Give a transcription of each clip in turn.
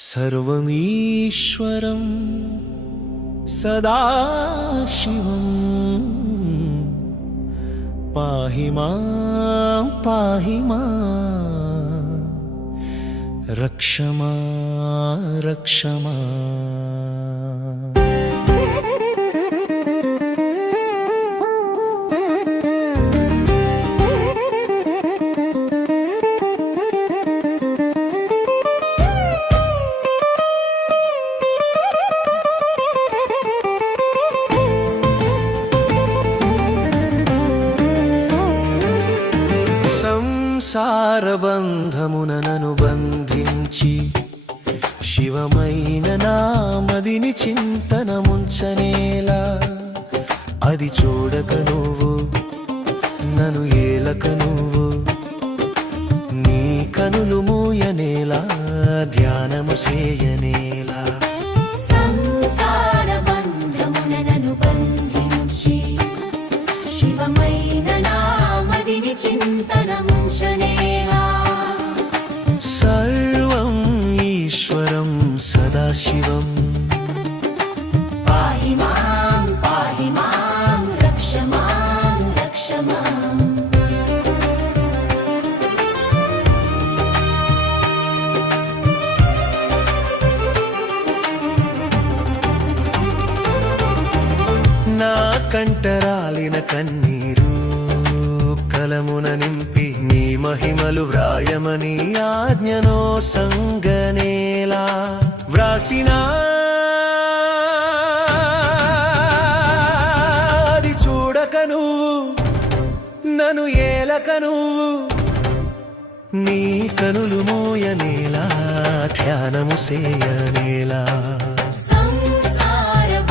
सर्वमीश्वरं सदाशिवं पाहि मां रक्ष मां సంసారబంధమున నన్ను బంధించి శివమైన నామదిని చింతనముంచనేలా అది చూడక నువ్వు నన్ను ఏలక నువ్వు నీ కనులు మూయనేలా ధ్యానము చేయనేలా సంసారబంధమున నన్ను బంధించి శివమైన నామదిని చింతనముంచనేలా సర్వం ఈశ్వరం సదాశివం పాహి మాం రక్ష మాం నా కంటరాలిన కన్నీరు కలమున నింపి నీ మహిమలు వ్రాయమని ఆజ్ఞనో సంగనేలా వ్రాసినా అది చూడక నువ్వు నన్ను ఏలక నువ్వు నీ కనులు మోయనేలా ధ్యానము చేయనేలా సంసారబంధమున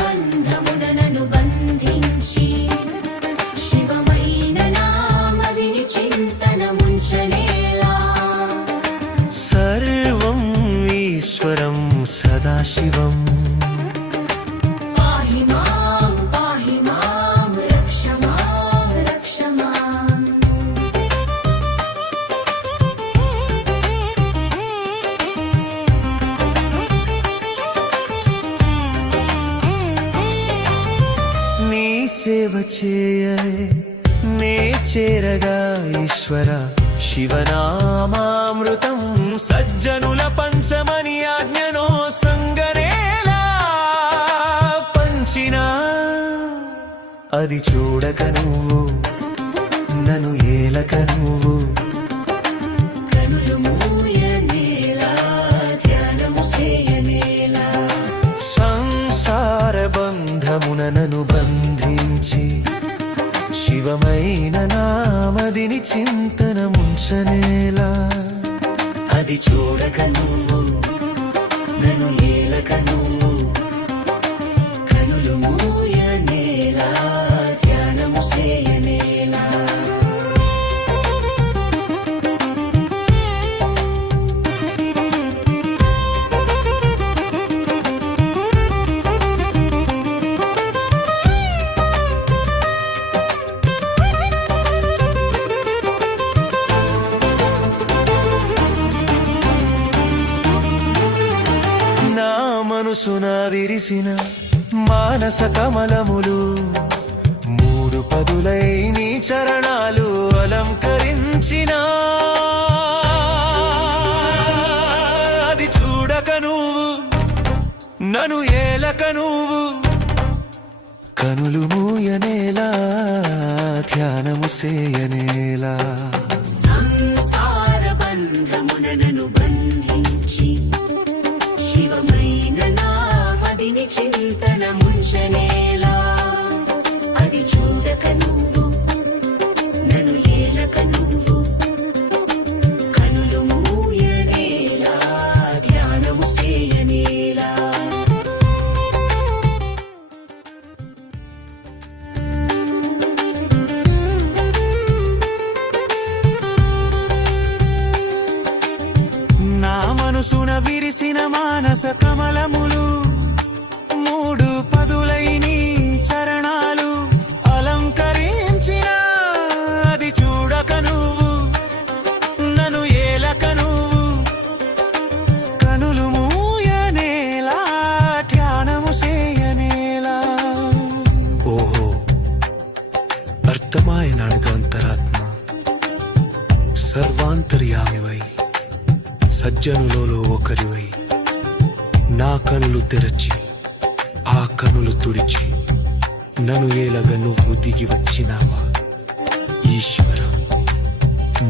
నన్ను బంధించి శివమైన నామదిని చింతనముంచనేలా సర్వం ఈశ్వరం సదాశివం పాహి మాం రక్ష మాం నీ సేవ చేయ నే చేరగా ఈశ్వర శివనామామృతం సజ్జనుల పంచమని ఆజ్ఞనో సంగనేలా పంచినా అది చూడక నువ్వు నన్ను ఏలక నువ్వు కనులు మూయనేలా ధ్యానము చేయనేలా సంసార బంధమున నన్ను బంధించి శివమైన నామదిని చింతనముంచనేలా అది చూడక నువ్వు నన్ను ఏలక నువ్వు కనులు మూయనేలా ధ్యానము చేయనేలా నా మనసున విరిసిన మానస కమలములు మూడు పదులై నీ చరణాలు అలంకరించిన అది చూడక నువ్వు నన్ను ఏలక నువ్వు కనులు మూయనేలా ధ్యానము చేయనేలా సంసారబంధమున నన్ను బంధించి శివమైన నామదిని చింతనముంచనేలా అది చూడక నువ్వు నన్ను ఏలక నువ్వు కనులు మూయనేలా ధ్యానము చేయనేలా నా మనసున విరిసిన మానస కమలములు మూడు పదులై నీ చరణాలు అలంకరించిన అది చూడక నువ్వు నన్ను ఏలక నువ్వు కనులు మూయ కనులలో ఒకరివై నా కనులు తెరచి ఆ కనులు తుడిచి నన్ను ఏలగా నువ్వు దిగి వచ్చినావా ఈశ్వర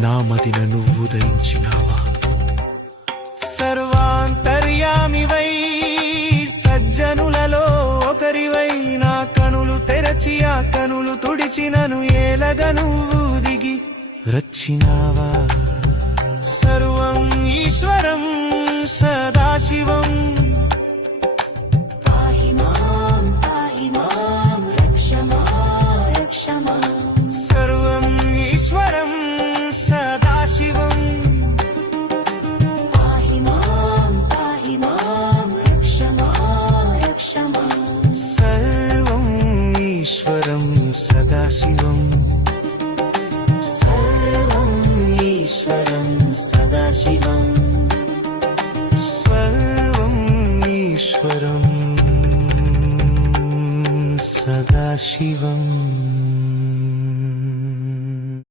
నా మదిన నువ్వు దయించినావా సర్వాంతర్యామివై సజ్జనులలో ఒకరివై నా కనులు తెరచి ఆ కనులు తుడిచి నన్ను ఏలగా నువ్వు దిగి రచ్చినావా సర్వం ఈశ్వరం సదాశివం పాహి మాం రక్ష మాం సర్వం ఈశ్వరం సదాశివం పాహి మాం రక్ష మాం సర్వం ఈశ్వరం సదాశివం సర్వం ఈశ్వరం సదాశివం సర్వం ఈశ్వరం సదాశివం